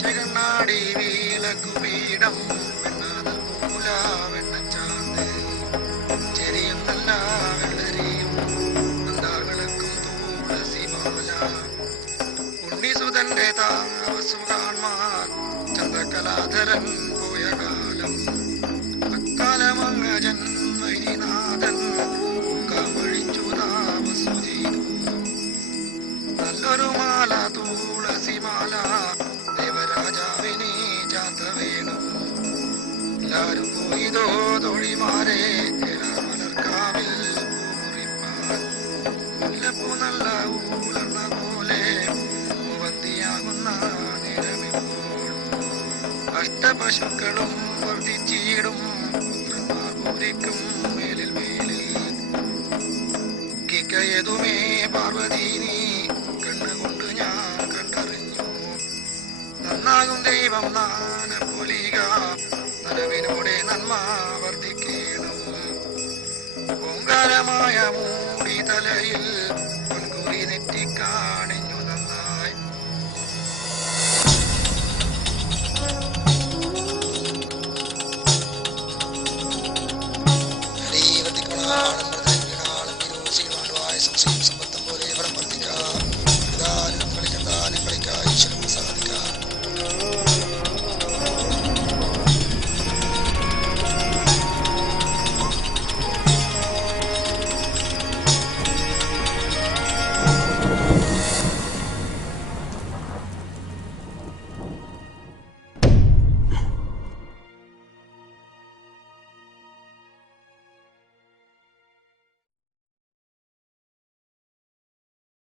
ചെകണ്ണാടി വീളക്കുപീഠം വെണ്ണാതൽ പൂല വെണ്ണച്ചാന്ത് ചെരിയുന്നല്ല വെള്ളരിയും അന്താർ വിളക്കും തുളസിമാല ഉണ്ണിസുതന്റെ താവസു കാൺമാൻ ചന്ദ്രകലാധരൻ പോയ കാലം അക്കാലമങ്ങ ജന്മനാഥൻ കാമഴിച്ചു താമസു ചെയ്തു നല്ലൊരു മാല തുളസിമാല ദേവരാജാവിനെ ചാത്ത വേണം എല്ലാരും പോയിതോ തൊഴിമാരെ മലർക്കാവിൽ പൂമുറിപ്പാൻ മുല്ലപ്പൂ നല്ല ഊളർന്ന പോലെ മുവന്തിയാകുന്ന നേരമിപ്പോൾ അഷ്ടപശുക്കളും വർദ്ധിച്ചിടും പുത്രന്മാർ പൂരിക്കും മേലിൽ മേലിൽ കിക്കയതുമേ പാർവതി നീ കണ്ണുകൊണ്ട് ഞാൻ കണ്ടറിഞ്ഞു നന്നാകും ദൈവം നാനപ്പൊലിക നനവിനോടെ നന്മ വർദ്ധിക്കണം ഓങ്കാരമായ മൂടി തലയിൽ പൊൻകുറി നെറ്റിക്കാണിഞ്ഞു നന്നായി ഹരി വർദ്ധിക്കണം